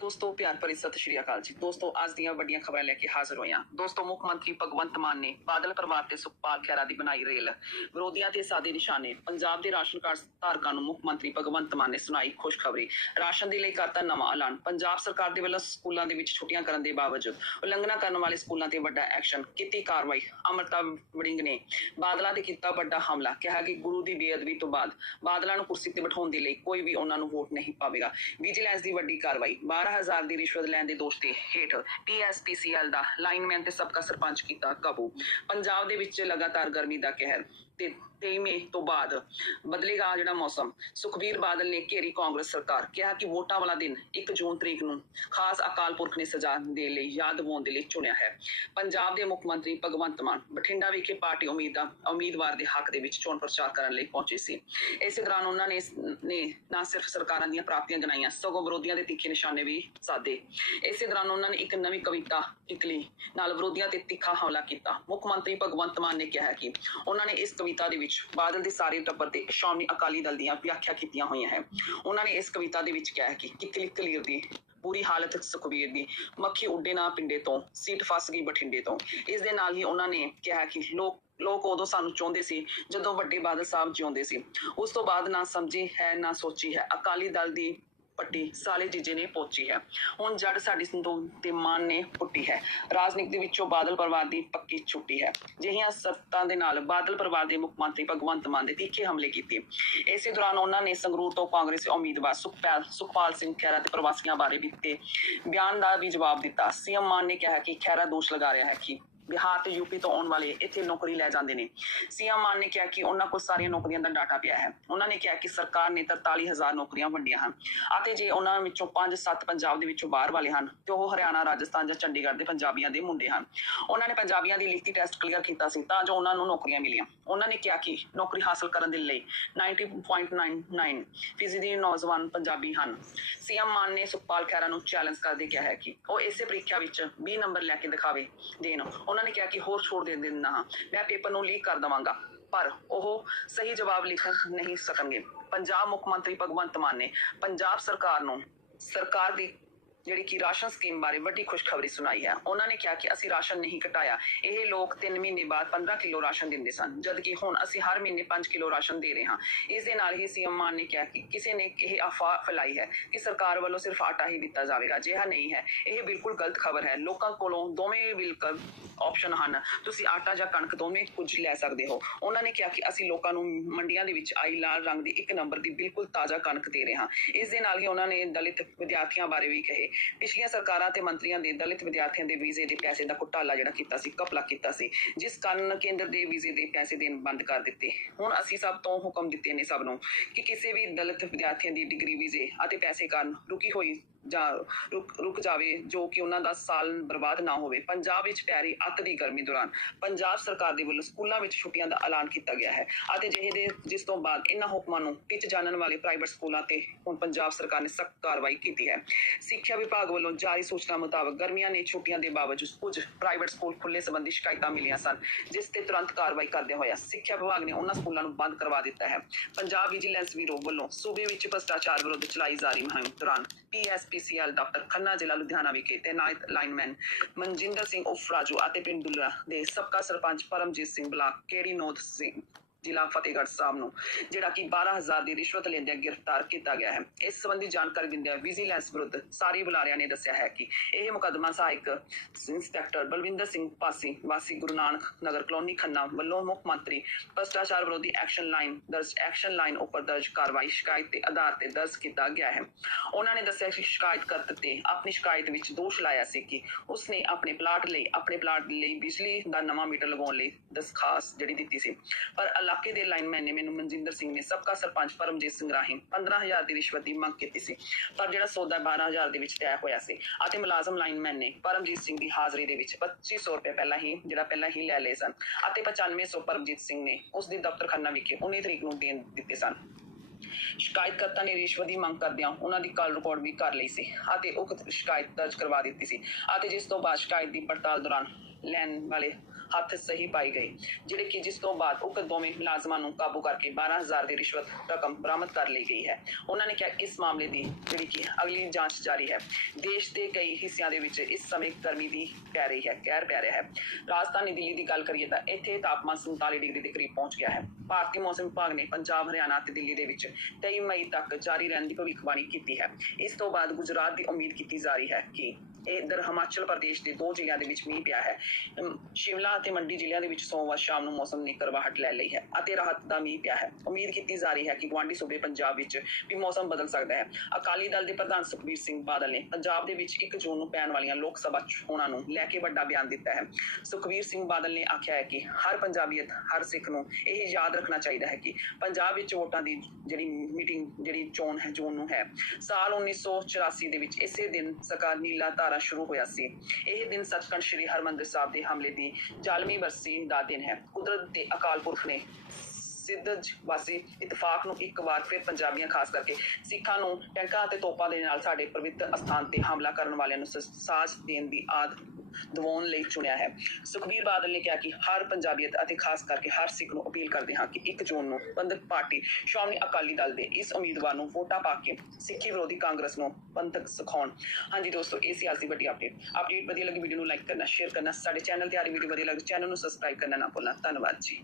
ਦੋਸਤੋ, ਪਿਆਰ ਭਰੀ ਸਤਿ ਸ਼੍ਰੀ ਅਕਾਲ ਜੀ। ਦੋਸਤੋ, ਅੱਜ ਦੀਆਂ ਵੱਡੀਆਂ ਖਬਰਾਂ ਲੈ ਕੇ ਹਾਜ਼ਰ ਹੋਈਆਂ ਦੋਸਤੋ, ਮੁੱਖ ਮੰਤਰੀ ਭਗਵੰਤ ਮਾਨ ਨੇ ਬਾਦਲ ਪਰਿਵਾਰ ਤੇ ਸੁਖਪਾਲ ਖਹਿਰਾ ਦੀ ਬਣਾਈ ਰੇਲ। ਵਿਰੋਧੀਆਂ ਤੇ ਸਾਦੇ ਨਿਸ਼ਾਨੇ। ਪੰਜਾਬ ਦੇ ਰਾਸ਼ਨ ਕਾਰਡ ਧਾਰਕਾਂ ਨੂੰ ਮੁੱਖ ਮੰਤਰੀ ਭਗਵੰਤ ਮਾਨ ਨੇ ਸੁਣਾਈ ਖੁਸ਼ਖਬਰੀ। ਰਾਸ਼ਨ ਦੇ ਲਈ ਕਰਤਾ ਨਵਾਂ ਐਲਾਨ। ਪੰਜਾਬ ਸਰਕਾਰ ਦੇ ਵੱਲੋਂ ਸਕੂਲਾਂ ਦੇ ਵਿੱਚ ਛੁੱਟੀਆਂ ਕਰਨ ਦੇ ਬਾਵਜੂਦ ਉਲੰਘਣਾ ਕਰਨ ਵਾਲੇ ਸਕੂਲਾਂ ਤੇ ਵੱਡਾ ਐਕਸ਼ਨ ਕੀਤੀ ਕਾਰਵਾਈ। ਅਮਰਤਾ ਵੜਿੰਗ ਨੇ ਬਾਦਲਾਂ ਤੇ ਕੀਤਾ ਵੱਡਾ ਹਮਲਾ। ਕਿਹਾ ਕਿ ਗੁਰੂ ਦੀ ਬੇਅਦਬੀ ਤੋਂ ਬਾਅਦ ਬਾਦਲਾਂ ਨੂੰ ਕੁਰਸੀ ਤੇ ਬਿਠਾਉਣ ਦੇ ਲਈ ਕੋਈ ਵੀ ਉਹਨਾਂ ਨੂੰ ਵੋਟ ਨਹੀਂ ਪਾਵੇਗਾ। ਵਿਜੀਲੈਂਸ ਦੀ ਵੱਡੀ ਕਾਰਵਾਈ। 12000 ਦੀ ਰਿਸ਼ਵਤ ਲੈਣ ਦੇ ਦੋਸ਼ ਤੇ ਹੇਠ ਪੀਐਸਪੀਸੀਐਲ ਦਾ ਲਾਈਨਮੈਨ ਤੇ ਸਬਕਾ ਸਰਪੰਚ ਕੀਤਾ ਕਾਬੂ। ਪੰਜਾਬ ਦੇ ਵਿੱਚ ਲਗਾਤਾਰ ਗਰਮੀ ਦਾ ਕਹਿਰ। 23 ਮਈ ਤੋਂ ਬਾਅਦ ਬਦਲੇਗਾ ਜਿਹੜਾ ਮੌਸਮ। ਸੁਖਬੀਰ ਬਾਦਲ ਨੇ ਘੇਰੀ ਕਾਂਗਰਸ ਸਰਕਾਰ, ਕਿਹਾ ਕਿ ਵੋਟਾਂ ਵਾਲਾ ਦਿਨ 1 ਜੂਨ ਤਰੀਕ ਨੂੰ ਖਾਸ ਅਕਾਲ ਪੁਰਖ ਨੇ ਸਜ਼ਾ ਦੇ ਲਈ ਯਾਦ ਦਿਵਾਉਣ ਦੇ ਲਈ ਚੁਣਿਆ ਹੈ। ਪੰਜਾਬ ਦੇ ਮੁੱਖ ਮੰਤਰੀ ਭਗਵੰਤ ਮਾਨ ਬਠਿੰਡਾ ਵਿਖੇ ਪਾਰਟੀ ਉਮੀਦਾਂ, ਉਮੀਦਵਾਰ ਦੇ ਹੱਕ ਦੇ ਵਿੱਚ ਚੋਣ ਪ੍ਰਚਾਰ ਕਰਨ ਲਈ ਪਹੁੰਚੇ ਸੀ। ਇਸੇ ਦੌਰਾਨ ਉਹਨਾਂ ਨੇ ਨੇ ਨਾ ਸਿਰਫ ਸਰਕਾਰਾਂ ਦੀਆਂ ਪ੍ਰਾਪਤੀਆਂ ਗਿਣਾਈਆਂ ਸਗੋਂ ਵਿਰੋਧੀਆਂ ਦੇ ਤਿੱਖੇ ਨਿਸ਼ਾਨੇ ਵੀ ਸਾਧੇ। ਇਸੇ ਦੌਰਾਨ ਉਹਨਾਂ ਨੇ ਇੱਕ ਨਵੀਂ ਕਵਿਤਾ ਨਿਕਲੀ, ਨਾਲ ਵਿਰੋਧੀਆਂ ਤੇ ਤਿੱਖਾ ਹਮਲਾ ਕੀਤਾ। ਮੁੱਖ ਮੰਤਰੀ ਭਗਵੰਤ ਮਾਨ ਨੇ ਕਿਹਾ ਕਿ ਉਹਨਾਂ ਨੇ ਇਸ ਕਵਿਤਾ ਦੇ ਵਿੱਚ ਬਾਦਲ ਦੇ ਸਾਰੇ ਟੱਬਰ ਤੇ ਸ਼੍ਰੋਮਣੀ ਅਕਾਲੀ ਦਲ ਦੀਆਂ ਵਿਆਖਿਆ ਕੀਤੀਆਂ ਹੋਈਆਂ ਹੈ। ਉਹਨਾਂ ਨੇ ਇਸ ਕਵਿਤਾ ਦੇ ਵਿੱਚ ਕਿਹਾ ਹੈ ਕਿ ਕਿਤਲੀ ਕਲੀਰ ਦੀ ਪੂਰੀ ਹਾਲਤ ਸੁਖਬੀਰ ਦੀ ਮੱਖੀ ਉੱਡੇ ਨਾ ਪਿੰਡੇ ਤੋਂ, ਸੀਟ ਫਸ ਗਈ ਬਠਿੰਡੇ ਤੋਂ। ਇਸ ਦੇ ਨਾਲ ਹੀ ਉਹਨਾਂ ਨੇ ਕਿਹਾ ਕਿ ਲੋਕ ਲੋਕ ਉਦੋਂ ਸਾਨੂੰ ਚਾਹੁੰਦੇ ਸੀ ਜਦੋਂ ਵੱਡੇ ਬਾਦਲ ਸਾਹਿਬ ਜਿਉਂਦੇ ਸੀ। ਉਸ ਤੋਂ ਬਾਅਦ ਨਾ ਸਮਝੀ ਹੈ, ਨਾ ਸੋਚੀ ਹੈ। ਅਕਾਲੀ ਦਲ ਦੀ ਪੱਟੀ ਸਾਲੇ ਜੀਜੇ ਨੇ ਪੋਚੀ ਹੈ। ਹੁਣ ਜੜ ਸਾਡੀ ਸੰਤੋਖ ਤੇ ਮਾਨ ਨੇ ਪੁੱਟੀ ਹੈ। ਰਾਜਨੀਤੀ ਵਿੱਚੋਂ ਬਾਦਲ ਪਰਿਵਾਰ ਦੀ ਪੱਕੀ ਛੁੱਟੀ ਹੈ। ਜਿਹੀਆਂ ਸੱਤਾਂ ਦੇ ਨਾਲ ਬਾਦਲ ਪਰਿਵਾਰ ਦੇ ਮੁੱਖ ਮੰਤਰੀ ਭਗਵੰਤ ਮਾਨ ਦੇ ਤੀਖੇ ਹਮਲੇ ਕੀਤੇ। ਇਸੇ ਦੌਰਾਨ ਉਹਨਾਂ ਨੇ ਸੰਗਰੂਰ ਤੋਂ ਕਾਂਗਰਸੀ ਉਮੀਦਵਾਰ ਸੁਖਪਾਲ ਸੁਖਪਾਲ ਸਿੰਘ ਖਹਿਰਾ ਤੇ ਪ੍ਰਵਾਸੀਆਂ ਬਾਰੇ ਦਿੱਤੇ ਬਿਆਨ ਦਾ ਵੀ ਜਵਾਬ ਦਿੱਤਾ। ਸੀਐਮ ਮਾਨ ਨੇ ਕਿਹਾ ਕਿ ਖਹਿਰਾ ਦੋਸ਼ ਲਗਾ ਰਿਹਾ ਹੈ ਕਿ ਬਿਹਾਰ ਤੇ ਯੂਪੀ ਤੋਂ ਆਉਣ ਵਾਲੇ ਇੱਥੇ ਨੌਕਰੀ ਲੈ ਜਾਂਦੇ ਨੇ। ਸੀਐਮ ਮਾਨ ਨੇ ਕਿਹਾ ਕਿ ਉਹਨਾਂ ਕੋਲ ਸਾਰੀਆਂ ਨੌਕਰੀਆਂ ਦਾ ਡਾਟਾ ਪਿਆ ਹੈ। ਉਹਨਾਂ ਨੇ ਕਿਹਾ ਕਿ ਸਰਕਾਰ ਨੇ 43000 ਨੌਕਰੀਆਂ ਵੰਡੀਆਂ ਹਨ ਅਤੇ ਜੇ ਉਹਨਾਂ ਵਿੱਚੋਂ 5-7 ਪੰਜਾਬ ਦੇ ਵਿੱਚੋਂ ਬਾਹਰ ਵਾਲੇ ਹਨ, ਤੇ ਉਹ ਹਰਿਆਣਾ, ਰਾਜਸਥਾਨ ਜਾਂ ਚੰਡੀਗੜ੍ਹ ਦੇ ਪੰਜਾਬੀਆਂ ਦੇ ਮੁੰਡੇ ਹਨ। ਉਹਨਾਂ ਨੇ ਪੰਜਾਬੀਆਂ ਦੀ ਲਿਖਤੀ ਟੈਸਟ ਕਲੀਅਰ ਕੀਤਾ ਸੀ ਤਾਂ ਜੋ ਉਹਨਾਂ ਨੂੰ ਨੌਕਰੀਆਂ ਮਿਲੀਆਂ। ਉਹਨਾਂ ਨੇ ਕਿਹਾ ਕਿ ਨੌਕਰੀ ਹਾਸਲ ਕਰਨ ਦੇ ਲਈ 90.99 ਫੀਸਦੀ ਨੌਜਵਾਨ ਪੰਜਾਬੀ ਹਨ। ਸੀਐਮ ਮਾਨ ਨੇ ਸੁਖਪਾਲ ਖਹਿਰਾ ਨੂੰ ਚੈਲੰਜ ਕਰਦੇ ਕਿਹਾ ਹੈ ਕਿ ਉਹ ਇਸੇ ਪ੍ਰੀਖਿਆ ਵਿੱਚ 20 ਨੰਬਰ ਲੈ ਕੇ ਦਿਖਾਵੇ ਦੇਣ। ਉਹਨਾਂ ਨੇ ਕਿਹਾ ਕਿ ਹੋਰ ਛੋੜ ਦੇ ਦਿੰਦਾ ਹਾਂ ਮੈਂ ਪੇਪਰ ਨੂੰ ਲੀਕ ਕਰ ਦਵਾਂਗਾ। ਪਰ ਉਹ ਸਹੀ ਜਵਾਬ ਲਿਖ ਨਹੀਂ ਸਕਣਗੇ। ਪੰਜਾਬ ਮੁੱਖ ਮੰਤਰੀ ਭਗਵੰਤ ਮਾਨ ਨੇ ਪੰਜਾਬ ਸਰਕਾਰ ਨੂੰ, ਸਰਕਾਰ ਦੀ ਜਿਹੜੀ ਕਿ ਰਾਸ਼ਨ ਸਕੀਮ ਬਾਰੇ ਵੱਡੀ ਖੁਸ਼ਖਬਰੀ ਸੁਣਾਈ ਹੈ। ਉਹਨਾਂ ਨੇ ਕਿਹਾ ਕਿ ਅਸੀਂ ਰਾਸ਼ਨ ਨਹੀਂ ਘਟਾਇਆ। ਇਹ ਲੋਕ 3 ਮਹੀਨੇ ਬਾਅਦ 15 ਕਿਲੋ ਰਾਸ਼ਨ ਦਿੰਦੇ ਸਨ ਜਦ ਕਿ ਹੁਣ ਅਸੀਂ ਹਰ ਮਹੀਨੇ 5 ਕਿਲੋ ਰਾਸ਼ਨ ਦੇ ਰਹੇ ਹਾਂ। ਇਸ ਦੇ ਨਾਲ ਹੀ ਸੀਐਮ ਮਾਨ ਨੇ ਕਿਹਾ ਕਿ ਕਿਸੇ ਨੇ ਇਹ ਅਫਵਾਹ ਫੈਲਾਈ ਹੈ ਕਿ ਸਰਕਾਰ ਵੱਲੋਂ ਸਿਰਫ ਆਟਾ ਹੀ ਦਿੱਤਾ ਜਾਵੇਗਾ। ਅਜਿਹਾ ਨਹੀਂ ਹੈ। ਇਹ ਬਿਲਕੁਲ ਗਲਤ ਖਬਰ ਹੈ। ਲੋਕਾਂ ਕੋਲੋਂ ਦੋਵੇਂ ਬਿਲਕੁਲ ਆਪਸ਼ਨ ਹਨ। ਤੁਸੀਂ ਆਟਾ ਜਾਂ ਕਣਕ ਦੋਵੇਂ ਕੁਝ ਲੈ ਸਕਦੇ ਹੋ। ਉਹਨਾਂ ਨੇ ਕਿਹਾ ਕਿ ਅਸੀਂ ਲੋਕਾਂ ਨੂੰ ਮੰਡੀਆਂ ਦੇ ਵਿੱਚ ਆਈ ਲਾਲ ਰੰਗ ਦੀ ਇੱਕ ਨੰਬਰ ਦੀ ਬਿਲਕੁਲ ਤਾਜ਼ਾ ਕਣਕ ਦੇ ਰਹੇ ਹਾਂ। ਇਸ ਦੇ ਨਾਲ ਹੀ ਉਹਨਾਂ ਨੇ ਦਲਿਤ ਵਿਦਿਆਰਥੀਆਂ ਬਾਰੇ ਵੀ ਕਹੇ ਪਿਛਲੀਆਂ ਸਰਕਾਰਾਂ ਤੇ ਮੰਤਰੀਆਂ ਦੇ ਦਲਿਤ ਵਿਦਿਆਰਥੀਆਂ ਦੇ ਵੀਜ਼ੇ ਦੇ ਪੈਸੇ ਦਾ ਘੁਟਾਲਾ ਜਿਹੜਾ ਕੀਤਾ ਸੀ ਕਪਲਾ ਕੀਤਾ ਸੀ, ਜਿਸ ਕਾਰਨ ਕੇਂਦਰ ਦੇ ਵੀਜ਼ੇ ਦੇ ਪੈਸੇ ਦੇਣ ਬੰਦ ਕਰ ਦਿੱਤੇ। ਹੁਣ ਅਸੀਂ ਸਭ ਤੋਂ ਹੁਕਮ ਦਿੱਤੇ ਨੇ ਸਭ ਨੂੰ ਕਿ ਕਿਸੇ ਵੀ ਦਲਿਤ ਵਿਦਿਆਰਥੀਆਂ ਦੀ ਡਿਗਰੀ ਵੀਜ਼ੇ ਅਤੇ ਪੈਸੇ ਕਾਰਨ ਰੁਕੀ ਹੋਈ ਜਾਂ ਰੁਕ ਰੁਕ ਜਾਵੇ, ਜੋ ਕਿ ਉਹਨਾਂ ਦਾ ਸਾਲ ਬਰਬਾਦ ਨਾ ਹੋਵੇ। ਪੰਜਾਬ ਵਿੱਚ ਪਿਆਰੀ ਅੱਤ ਦੀ ਗਰਮੀ ਦੌਰਾਨ ਪੰਜਾਬ ਸਰਕਾਰ ਦੇ ਵੱਲੋਂ ਸਕੂਲਾਂ ਵਿੱਚ ਛੁੱਟੀਆਂ ਦਾ ਐਲਾਨ ਕੀਤਾ ਗਿਆ ਹੈ। ਅਤੇ ਜਿਹੇ ਜਿਸ ਤੋਂ ਬਾਅਦ ਇਹਨਾਂ ਹੁਕਮਾਂ ਨੂੰ ਟਿਚ ਜਾਣਨ ਵਾਲੇ ਪ੍ਰਾਈਵੇਟ ਸਕੂਲਾਂ ਤੇ ਹੁਣ ਪੰਜਾਬ ਸਰਕਾਰ ਨੇ ਸਖਤ ਕਾਰਵਾਈ ਕੀਤੀ ਹੈ। ਸਿੱਖਿਆ ਵਿਭਾਗ ਵੱਲੋਂ ਜਾਰੀ ਸੂਚਨਾ ਮੁਤਾਬਕ ਗਰਮੀਆਂ ਨੇ ਛੁੱਟੀਆਂ ਦੇ ਬਾਵਜੂਦ ਕੁਝ ਪ੍ਰਾਈਵੇਟ ਸਕੂਲ ਖੁੱਲੇ ਸੰਬੰਧੀ ਸ਼ਿਕਾਇਤਾਂ ਮਿਲੀਆਂ ਸਨ, ਜਿਸ ਤੇ ਤੁਰੰਤ ਕਾਰਵਾਈ ਕਰਦੇ ਹੋਇਆ ਸਿੱਖਿਆ ਵਿਭਾਗ ਨੇ ਉਹਨਾਂ ਸਕੂਲਾਂ ਨੂੰ ਬੰਦ ਕਰਵਾ ਦਿੱਤਾ ਹੈ। ਪੰਜਾਬ ਵਿਜੀਲੈਂਸ ਬਿਊਰੋ ਵੱਲੋਂ ਸੂਬੇ ਵਿੱਚ ਭ੍ਰਿਸ਼ਟਾਚਾਰ ਵਿਰੁੱਧ ਚਲਾਈ ਜਾ ਰਹੀ ਮੁਹਿੰਮ ਦੌਰਾਨ ਪੀਐਸਪੀਸੀਐਲ ਦਫ਼ਤਰ ਖੰਨਾ ਜ਼ਿਲ੍ਹਾ ਲੁਧਿਆਣਾ ਵਿਖੇ ਤੈਨਾਤ ਲਾਈਨਮੈਨ ਮਨਜਿੰਦਰ ਸਿੰਘ ਉਫਰਾਜੂ ਅਤੇ ਪਿੰਡ ਦੁੱਲਾ ਦੇ ਸਬਕਾ ਸਰਪੰਚ ਪਰਮਜੀਤ ਸਿੰਘ ਬਲਾਕ ਕੇੜੀ ਨੋਦ ਸਿੰਘ ਜ਼ਿਲ੍ਹਾ ਫਤਿਹਗੜ੍ਹ ਸਾਹਿਬ ਨੂੰ, ਜਿਹੜਾ ਕਿ 12000 ਦੀ ਰਿਸ਼ਵਤ ਲੈਂਦਿਆਂ ਗ੍ਰਿਫਤਾਰ ਕੀਤਾ ਗਿਆ ਹੈ। ਇਸ ਸੰਬੰਧੀ ਜਾਣਕਾਰੀ ਦਿੰਦਿਆਂ ਵਿਜੀਲੈਂਸ ਵਿਰੁੱਧ ਸਾਰੇ ਬੁਲਾਰਿਆਂ ਨੇ ਦੱਸਿਆ ਹੈ ਕਿ ਇਹ ਮੁਕੱਦਮਾ ਸਹਾਇਕ ਇੰਸਪੈਕਟਰ ਬਲਵਿੰਦਰ ਸਿੰਘ ਪਾਸੀ, ਵਾਸੀ ਗੁਰੂ ਨਾਨਕ ਨਗਰ ਕਲੋਨੀ ਖੰਨਾ ਵੱਲੋਂ ਮੁੱਖ ਮੰਤਰੀ ਭ੍ਰਿਸ਼ਟਾਚਾਰ ਵਿਰੋਧੀ ਐਕਸ਼ਨ ਲਾਈਨ ਦਰਜ, ਐਕਸ਼ਨ ਲਾਈਨ ਉੱਪਰ ਦਰਜ ਕਾਰਵਾਈ ਸ਼ਿਕਾਇਤ ਦੇ ਆਧਾਰ ਤੇ ਦਰਜ ਕੀਤਾ ਗਿਆ ਹੈ। ਉਹਨਾਂ ਨੇ ਦੱਸਿਆ ਕਿ ਸ਼ਿਕਾਇਤਕਰਤਾ ਤੇ ਆਪਣੀ ਸ਼ਿਕਾਇਤ ਵਿੱਚ ਦੋਸ਼ ਲਾਇਆ ਸੀ ਕਿ ਉਸਨੇ ਆਪਣੇ ਪਲਾਟ ਲਈ, ਆਪਣੇ ਪਲਾਟ ਲਈ ਬਿਜਲੀ ਦਾ ਨਵਾਂ ਮੀਟਰ ਲਗਾਉਣ ਲਈ ਦਸਖਾਸਤ ਜਿਹੜੀ ਦਿੱਤੀ ਸੀ। ਪਰ ਇਲਾਕੇ ਦੇ ਲਾਈਨਮੈਨ ਨੇ ਮੈਨੂੰ ਮਨਜਿੰਦਰ ਸਿੰਘ ਨੇ, ਸਬਕਾ ਸਰਪੰਚ ਪਰਮਜੀਤ ਸਿੰਘ ਰਾਹੀਂ 15000 ਦੀ ਰਿਸ਼ਵਤ ਦੀ ਮੰਗ ਕੀਤੀ ਸੀ। ਪਰ ਜਿਹੜਾ ਸੌਦਾ 12000 ਦੇ ਵਿੱਚ ਤੈਅ ਹੋਇਆ ਸੀ, ਅਤੇ ਮੁਲਾਜ਼ਮ ਲਾਈਨਮੈਨ ਨੇ ਪਰਮਜੀਤ ਸਿੰਘ ਦੀ ਹਾਜ਼ਰੀ ਦੇ ਵਿੱਚ 2500 ਰੁਪਏ ਪਹਿਲਾਂ ਹੀ, ਜਿਹੜਾ ਪਹਿਲਾਂ ਹੀ ਲੈ ਲਏ ਸਨ, ਅਤੇ 9500 ਪਰਮਜੀਤ ਸਿੰਘ ਨੇ ਉਸ ਦੀ ਦਫ਼ਤਰ ਖੰਨਾ ਵਿਖੇ 19 ਤਰੀਕ ਨੂੰ ਦੇਣ ਦਿੱਤੇ ਸਨ। ਸ਼ਿਕਾਇਤਕਰਤਾ ਨੇ ਰਿਸ਼ਵਤ ਦੀ ਮੰਗ ਕਰਦਿਆਂ ਉਹਨਾਂ ਦੀ ਕਾਲ ਰਿਕਾਰਡ ਵੀ ਕਰ ਲਈ ਸੀ, ਅਤੇ ਉਹ ਸ਼ਿਕਾਇਤ ਦਰਜ ਕਰਵਾ ਦਿੱਤੀ ਸੀ, ਅਤੇ ਜਿਸ ਤੋਂ ਬਾਅਦ ਸ਼ਿਕਾਇਤ ਦੀ ਪੜਤਾਲ ਦੌਰਾਨ ਲੈਣ ਵਾਲੇ ਹੱਥ ਸਹੀ ਪਾਈ ਗਈ, ਜਿਹੜੇ ਕਿ ਜਿਸ ਤੋਂ ਬਾਅਦ ਉਕਤ ਦੋਵੇਂ ਮੁਲਾਜ਼ਮਾਂ ਨੂੰ ਕਾਬੂ ਕਰਕੇ 12000 ਦੀ ਰਿਸ਼ਵਤ ਰਕਮ ਬਰਾਮਦ ਕਰ ਲਈ ਗਈ ਹੈ। ਉਹਨਾਂ ਨੇ ਕਿਹਾ ਇਸ ਮਾਮਲੇ ਦੀ ਜਿਹੜੀ ਕਿ ਅਗਲੀ ਜਾਂਚ ਜਾਰੀ ਹੈ। ਦੇਸ਼ ਦੇ ਕਈ ਹਿੱਸਿਆਂ ਦੇ ਵਿੱਚ ਇਸ ਸਮੇਂ ਗਰਮੀ ਦੀ ਪੈ ਰਹੀ ਹੈ, ਕਹਿਰ ਪੈ ਰਿਹਾ ਹੈ। ਰਾਜਧਾਨੀ ਦਿੱਲੀ ਦੀ ਗੱਲ ਕਰੀਏ ਤਾਂ ਇੱਥੇ ਤਾਪਮਾਨ 47 ਡਿਗਰੀ ਦੇ ਕਰੀਬ ਪਹੁੰਚ ਗਿਆ ਹੈ। ਭਾਰਤੀ ਮੌਸਮ ਵਿਭਾਗ ਨੇ ਪੰਜਾਬ, ਹਰਿਆਣਾ ਅਤੇ ਦਿੱਲੀ ਦੇ ਵਿੱਚ 23 ਮਈ ਤੱਕ ਜਾਰੀ ਰਹਿਣ ਦੀ ਭਵਿੱਖਬਾਣੀ ਕੀਤੀ ਹੈ। ਇਸ ਤੋਂ ਬਾਅਦ ਗੁਜਰਾਤ ਦੀ ਉਮੀਦ ਕੀਤੀ ਜਾ ਰਹੀ ਹੈ ਕਿ ਇਧਰ ਹਿਮਾਚਲ ਪ੍ਰਦੇਸ਼ ਦੇ ਦੋ ਜ਼ਿਲ੍ਹਿਆਂ ਦੇ ਵਿੱਚ ਮੀਂਹ ਪਿਆ ਹੈ। ਸ਼ਿਮਲਾ ਅਤੇ ਮੰਡੀ ਜ਼ਿਲ੍ਹਿਆਂ ਦੇ ਵਿੱਚ ਸੋਮਵਾਰ ਸ਼ਾਮ ਨੂੰ ਮੌਸਮ ਨੇ ਕਰਵਾਹਟ ਲੈ ਲਈ ਹੈ ਅਤੇ ਰਾਹਤ ਦਾ ਮੀਂਹ ਪਿਆ ਹੈ। ਉਮੀਦ ਕੀਤੀ ਜਾ ਰਹੀ ਹੈ ਕਿ ਗੁਆਂਢੀ ਸੂਬੇ ਪੰਜਾਬ ਵਿੱਚ ਵੀ ਮੌਸਮ ਬਦਲ ਸਕਦਾ ਹੈ। ਅਕਾਲੀ ਦਲ ਦੇ ਪ੍ਰਧਾਨ ਸੁਖਬੀਰ ਸਿੰਘ ਬਾਦਲ ਨੇ ਪੰਜਾਬ ਦੇ ਵਿੱਚ 1 ਜੂਨ ਨੂੰ ਪੈਣ ਵਾਲੀਆਂ ਲੋਕ ਸਭਾ ਚੋਣਾਂ ਨੂੰ ਲੈ ਕੇ ਵੱਡਾ ਬਿਆਨ ਦਿੱਤਾ ਹੈ। ਸੁਖਬੀਰ ਸਿੰਘ ਬਾਦਲ ਨੇ ਆਖਿਆ ਹੈ ਕਿ ਹਰ ਪੰਜਾਬੀਅਤ, ਹਰ ਸਿੱਖ ਨੂੰ ਇਹ ਯਾਦ ਰੱਖਣਾ ਚਾਹੀਦਾ ਹੈ ਕਿ ਪੰਜਾਬ ਵਿੱਚ ਵੋਟਾਂ ਦੀ ਜਿਹੜੀ ਮੀਟਿੰਗ, ਜਿਹੜੀ ਚੋਣ ਹੈ, ਜੂਨ ਨੂੰ ਹੈ। ਸਾਲ 1984 ਦੇ ਵਿੱਚ ਇਸੇ ਦਿਨ ਸਰਕਾਰ ਨੀਲਾ ਧਾਰਾ ਸ਼ੁਰੂ ਹੋਇਆ ਸੀ। ਇਹ ਦਿਨ ਸੱਚਖੰਡ ਸ੍ਰੀ ਹਰਮੰਦਰ ਸਾਹਿਬ ਦੇ ਹਮਲੇ ਦੀ ਜਾਲਮੀ ਬਰਸੀ ਦਾ ਦਿਨ ਹੈ। ਕੁਦਰਤ ਤੇ ਅਕਾਲ ਪੁਰਖ ਨੇ ਸਿੱਧਜ ਵਾਸੀ ਇਤਫਾਕ ਨੂੰ ਇੱਕ ਵਾਰ ਫਿਰ ਪੰਜਾਬੀਆਂ ਖਾਸ ਕਰਕੇ ਸਿੱਖਾਂ ਨੂੰ ਟੈਂਕਾਂ ਅਤੇ ਤੋਪਾਂ ਦੇ ਨਾਲ ਸਾਡੇ ਪਵਿੱਤਰ ਅਸਥਾਨ ਤੇ ਹਮਲਾ ਕਰਨ ਵਾਲਿਆਂ ਨੂੰ ਸਾਜ਼ ਦੇਣ ਦੀ ਆਦ ਦਿਵਾਉਣ ਲਈ ਚੁਣਿਆ ਹੈ। ਸੁਖਬੀਰ ਬਾਦਲ ਨੇ ਕਿਹਾ ਕਿ ਹਰ ਪੰਜਾਬੀਅਤ ਅਤੇ ਖਾਸ ਕਰਕੇ ਹਰ ਸਿੱਖ ਨੂੰ ਅਪੀਲ ਕਰਦੇ ਹਾਂ ਕਿ 1 ਜੂਨ ਨੂੰ ਪੰਥਕ ਪਾਰਟੀ ਸ਼੍ਰੋਮਣੀ ਅਕਾਲੀ ਦਲ ਦੇ ਇਸ ਉਮੀਦਵਾਰ ਨੂੰ ਵੋਟਾਂ ਪਾ ਕੇ ਸਿੱਖੀ ਵਿਰੋਧੀ ਕਾਂਗਰਸ ਨੂੰ ਪੰਥਕ ਸਿਖਾਉਣ। ਹਾਂਜੀ ਦੋਸਤੋ, ਇਹ ਸੀ ਅੱਜ ਵੱਡੀ ਅਪਡੇਟ ਅਪਡੇਟ ਵਧੀਆ ਲੱਗੀ ਵੀਡੀਓ ਨੂੰ ਲਾਈਕ ਕਰਨਾ ਸ਼ੇਅਰ ਕਰਨਾ, ਸਾਡੇ ਚੈਨਲ ਤੇ ਆ ਰਹੀ ਵੀਡੀਓ ਵਧੀਆ ਲੱਗੀ ਚੈਨਲ ਨੂੰ ਸਬਸਕ੍ਰਾਈਬ ਕਰਨਾ ਨਾ ਭੁੱਲਣਾ। ਧੰਨਵਾਦ ਜੀ।